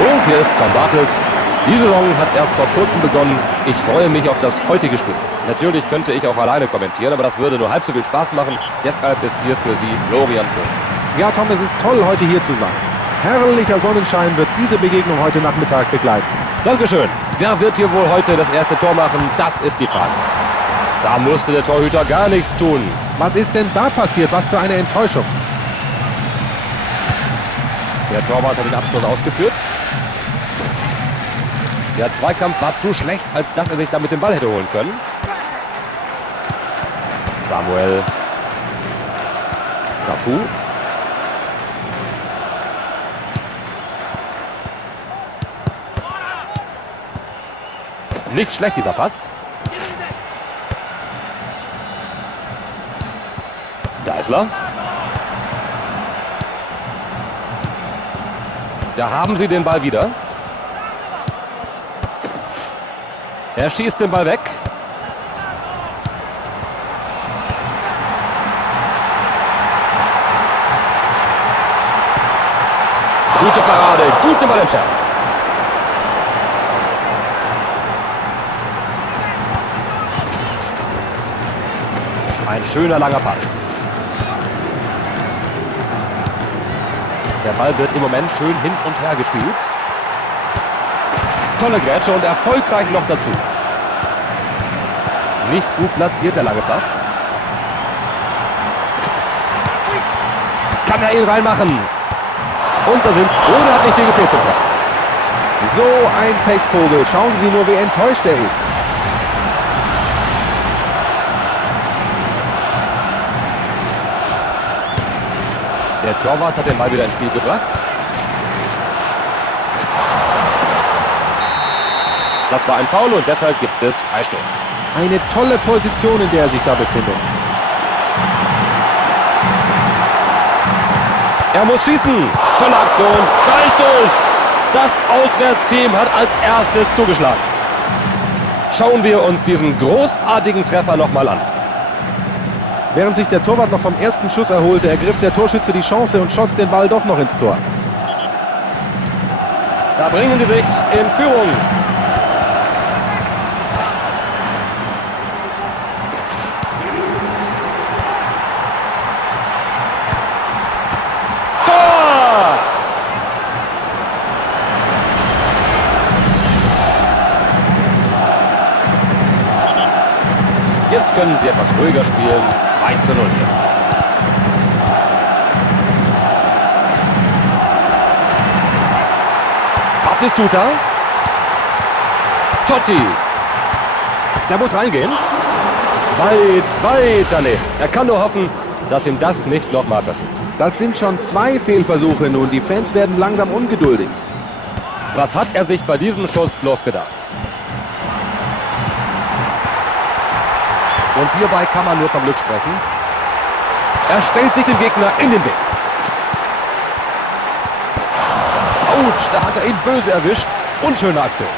Hallo, hier ist Tom Bartels. Die Saison hat erst vor kurzem begonnen. Ich freue mich auf das heutige Spiel. Natürlich könnte ich auch alleine kommentieren, aber das würde nur halb so viel Spaß machen. Deshalb ist hier für Sie Florian Köhn. Ja, Tom, es ist toll, heute hier zu sein. Herrlicher Sonnenschein wird diese Begegnung heute Nachmittag begleiten. Dankeschön. Wer wird hier wohl heute das erste Tor machen? Das ist die Frage. Da musste der Torhüter gar nichts tun. Was ist denn da passiert? Was für eine Enttäuschung. Der Torwart hat den Abschluss ausgeführt. Der Zweikampf war zu schlecht, als dass er sich damit den Ball hätte holen können. Samuel Cafu. Nicht schlecht, dieser Pass. Deißler. Da haben sie den Ball wieder. Er schießt den Ball weg. Gute Parade, gut den Ball entschärft. Ein schöner langer Pass. Der Ball wird im Moment schön hin und her gespielt. Tolle Grätsche und erfolgreich noch dazu. Nicht gut platziert der lange Pass. Kann er ihn reinmachen? Und da sind, oder hat nicht viel gefehlt zum Treffen. So ein Pechvogel. Schauen Sie nur, wie enttäuscht er ist. Der Torwart hat den Ball wieder ins Spiel gebracht. Das war ein Foul und deshalb gibt es Freistoß. Eine tolle Position, in der er sich da befindet. Er muss schießen. Tolle Aktion. Da ist es. Das Auswärtsteam hat als erstes zugeschlagen. Schauen wir uns diesen großartigen Treffer nochmal an. Während sich der Torwart noch vom ersten Schuss erholte, ergriff der Torschütze die Chance und schoss den Ball doch noch ins Tor. Da bringen sie sich in Führung. Tor! Jetzt können sie etwas ruhiger spielen. 2:0 hier. Batistuta. Totti. Der muss reingehen. Weit daneben. Er kann nur hoffen, dass ihm das nicht nochmal passiert. Das sind schon 2 Fehlversuche nun. Die Fans werden langsam ungeduldig. Was hat er sich bei diesem Schuss bloß gedacht? Und hierbei kann man nur vom Glück sprechen. Er stellt sich dem Gegner in den Weg. Autsch, da hat er ihn böse erwischt. Unschöne Aktion.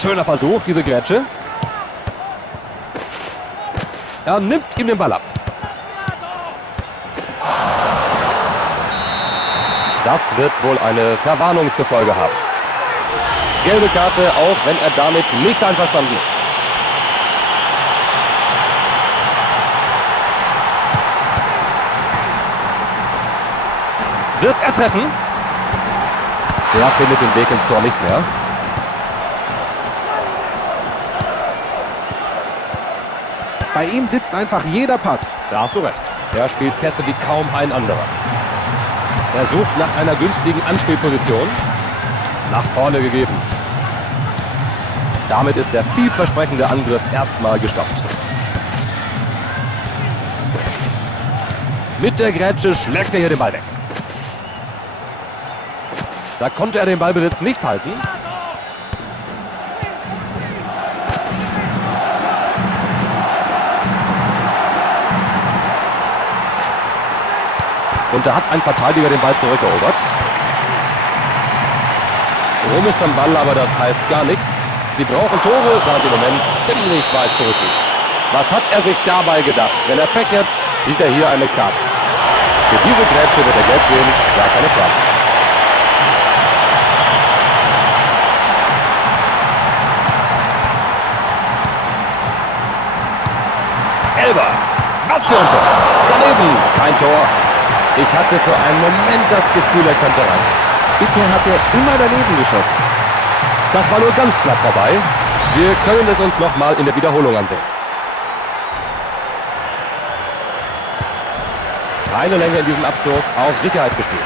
Schöner Versuch, diese Grätsche. Er nimmt ihm den Ball ab. Das wird wohl eine Verwarnung zur Folge haben. Gelbe Karte, auch wenn er damit nicht einverstanden ist. Wird er treffen? Der findet den Weg ins Tor nicht mehr. Bei ihm sitzt einfach jeder Pass. Da hast du recht. Er spielt Pässe wie kaum ein anderer. Er sucht nach einer günstigen Anspielposition. Nach vorne gegeben. Damit ist der vielversprechende Angriff erstmal gestoppt. Mit der Grätsche schlägt er hier den Ball weg. Da konnte er den Ballbesitz nicht halten. Und da hat ein Verteidiger den Ball zurückerobert. Rom ist am Ball, aber das heißt gar nichts. Sie brauchen Tore, da sie im Moment ziemlich weit zurückliegen. Was hat er sich dabei gedacht? Wenn er Pech hat, sieht er hier eine Karte. Für diese Grätsche wird er gelb sehen, gar keine Frage. Elber, was für ein Schuss. Daneben, kein Tor. Ich hatte für einen Moment das Gefühl, er könnte rein. Bisher hat er immer daneben geschossen. Das war nur ganz knapp vorbei. Wir können es uns nochmal in der Wiederholung ansehen. Keine Länge in diesem Abstoß, auf Sicherheit gespielt.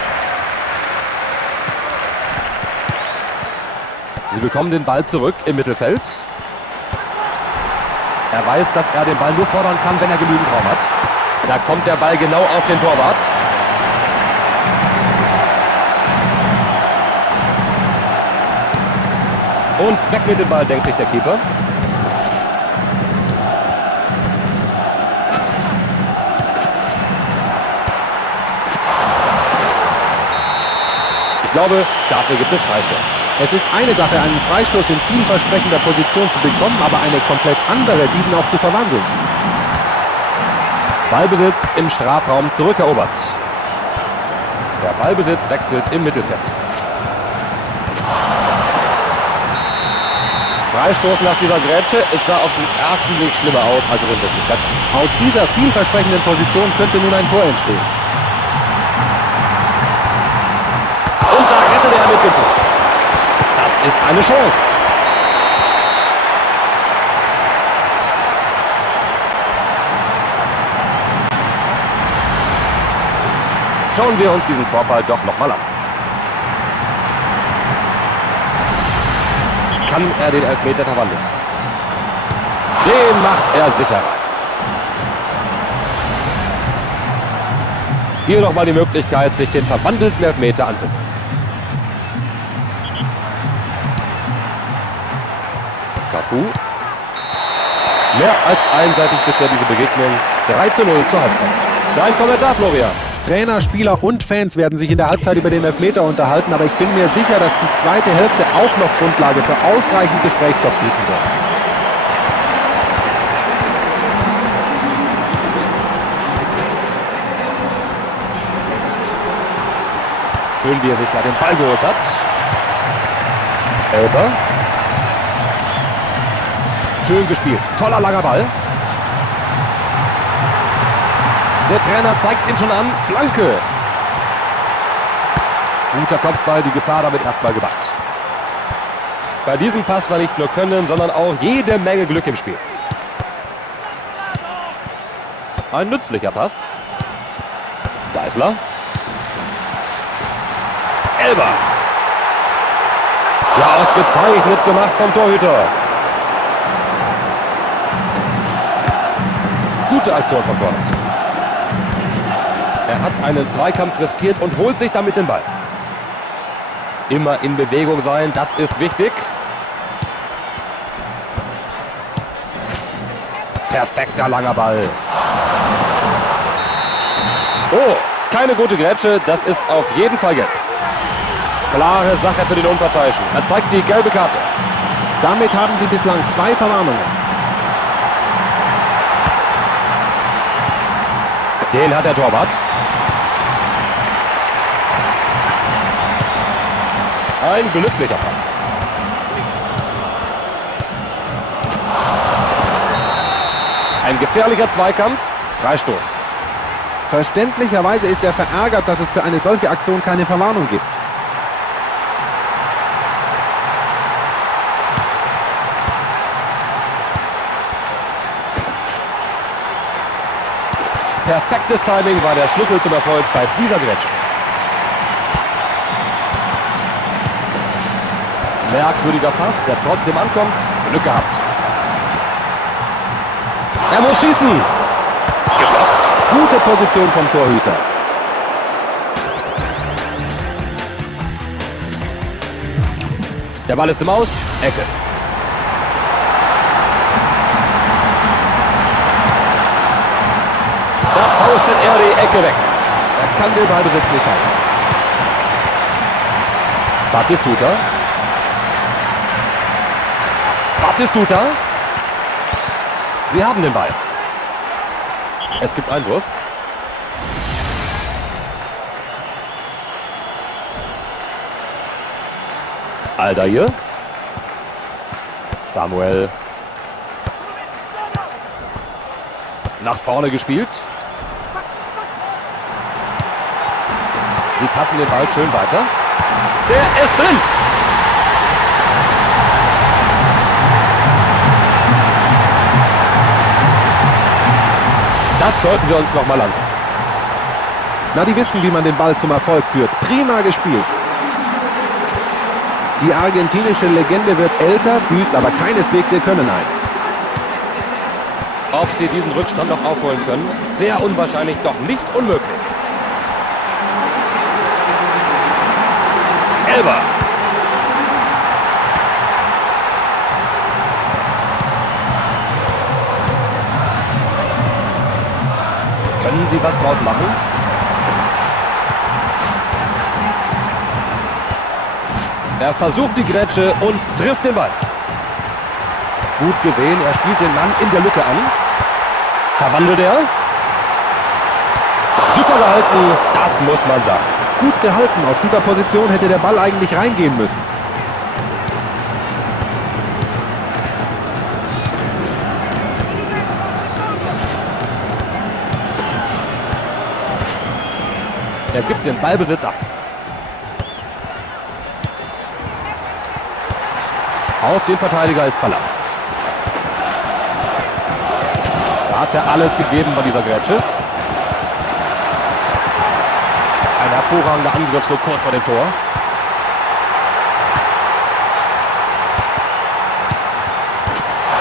Sie bekommen den Ball zurück im Mittelfeld. Er weiß, dass er den Ball nur fordern kann, wenn er genügend Raum hat. Da kommt der Ball genau auf den Torwart. Und weg mit dem Ball, denkt sich der Keeper. Ich glaube, dafür gibt es Freistoß. Es ist eine Sache, einen Freistoß in vielversprechender Position zu bekommen, aber eine komplett andere, diesen auch zu verwandeln. Ballbesitz im Strafraum zurückerobert. Der Ballbesitz wechselt im Mittelfeld. Freistoß nach dieser Grätsche. Es sah auf den ersten Blick schlimmer aus, als es in Wirklichkeit war. Aus dieser vielversprechenden Position könnte nun ein Tor entstehen. Und da rettet er mit dem Fuß. Das ist eine Chance. Schauen wir uns diesen Vorfall doch nochmal an. Kann er den Elfmeter verwandeln? Den macht er sicher rein. Hier nochmal die Möglichkeit, sich den verwandelten Elfmeter anzusehen. Cafu. Mehr als einseitig bisher diese Begegnung. 3:0 zur Halbzeit. Dein Kommentar, Florian. Trainer, Spieler und Fans werden sich in der Halbzeit über den Elfmeter unterhalten, aber ich bin mir sicher, dass die zweite Hälfte auch noch Grundlage für ausreichend Gesprächsstoff bieten wird. Schön, wie er sich da den Ball geholt hat. Elber. Schön gespielt. Toller langer Ball. Der Trainer zeigt ihm schon an. Flanke. Guter Kopfball, die Gefahr damit erstmal gemacht. Bei diesem Pass war nicht nur Können, sondern auch jede Menge Glück im Spiel. Ein nützlicher Pass. Deißler. Elber. Ja, ausgezeichnet gemacht vom Torhüter. Gute Aktion von Korn. Er hat einen Zweikampf riskiert und holt sich damit den Ball. Immer in Bewegung sein, das ist wichtig. Perfekter langer Ball. Oh, keine gute Grätsche, das ist auf jeden Fall gelb. Klare Sache für den Unparteiischen. Er zeigt die gelbe Karte. Damit haben sie bislang 2 Verwarnungen. Den hat der Torwart. Ein glücklicher Pass. Ein gefährlicher Zweikampf. Freistoß. Verständlicherweise ist er verärgert, dass es für eine solche Aktion keine Verwarnung gibt. Perfektes Timing war der Schlüssel zum Erfolg bei dieser Grätsche. Merkwürdiger Pass, der trotzdem ankommt. Glück gehabt. Er muss schießen. Geblockt. Gute Position vom Torhüter. Der Ball ist im Aus. Ecke. Da faustet er die Ecke weg. Er kann den Ballbesitz nicht halten. Batistuta. Batistuta. Sie haben den Ball. Es gibt Einwurf. Aldair. Samuel. Nach vorne gespielt. Sie passen den Ball schön weiter. Der ist drin. Das sollten wir uns noch mal ansehen. Na, die wissen, wie man den Ball zum Erfolg führt. Prima gespielt. Die argentinische Legende wird älter, büßt aber keineswegs ihr Können ein. Ob sie diesen Rückstand noch aufholen können? Sehr unwahrscheinlich, doch nicht unmöglich. Elber. Können sie was draus machen? Er versucht die Grätsche und trifft den Ball. Gut gesehen, er spielt den Mann in der Lücke an. Verwandelt er. Super gehalten, das muss man sagen. Gut gehalten, auf dieser Position hätte der Ball eigentlich reingehen müssen. Er gibt den Ballbesitz ab. Auf den Verteidiger ist Verlass. Da hat er alles gegeben bei dieser Grätsche. Ein hervorragender Angriff so kurz vor dem Tor.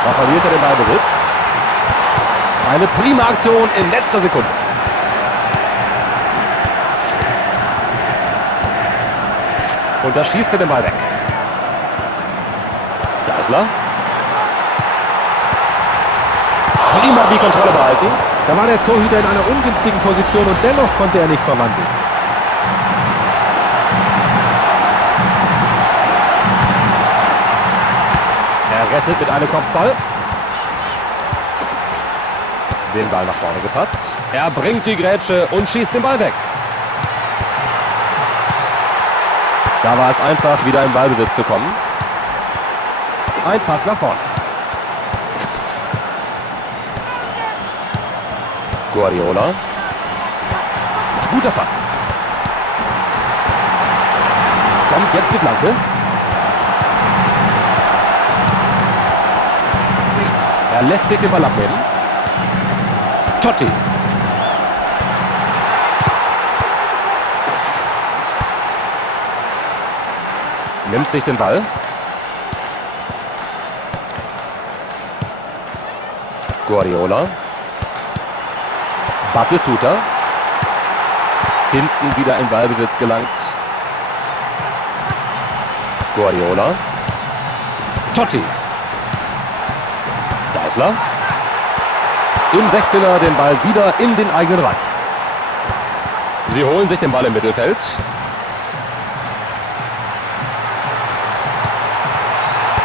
Da verliert er den Ballbesitz. Eine prima Aktion in letzter Sekunde. Und da schießt er den Ball weg. Geisler. Prima die Kontrolle behalten. Da war der Torhüter in einer ungünstigen Position und dennoch konnte er nicht verwandeln. Er rettet mit einem Kopfball. Den Ball nach vorne gepasst. Er bringt die Grätsche und schießt den Ball weg. Da war es einfach, wieder in Ballbesitz zu kommen. Ein Pass nach vorne. Guardiola. Guter Pass. Kommt jetzt die Flanke. Er lässt sich den Ball abnehmen. Totti. Nimmt sich den Ball. Guardiola. Batistuta. Hinten wieder in Ballbesitz gelangt. Guardiola. Totti. Geisler. Im 16er den Ball wieder in den eigenen Reihen. Sie holen sich den Ball im Mittelfeld.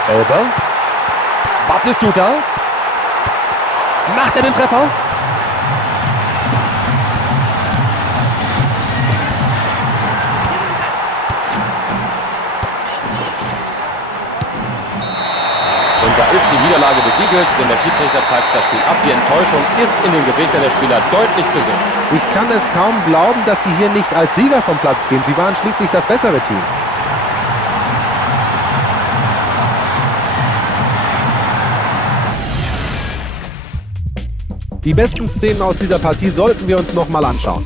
Elber. Batistuta. Macht er den Treffer? Und da ist die Niederlage besiegelt, denn der Schiedsrichter pfeift das Spiel ab. Die Enttäuschung ist in den Gesichtern der Spieler deutlich zu sehen. Ich kann es kaum glauben, dass sie hier nicht als Sieger vom Platz gehen. Sie waren schließlich das bessere Team. Die besten Szenen aus dieser Partie sollten wir uns noch mal anschauen.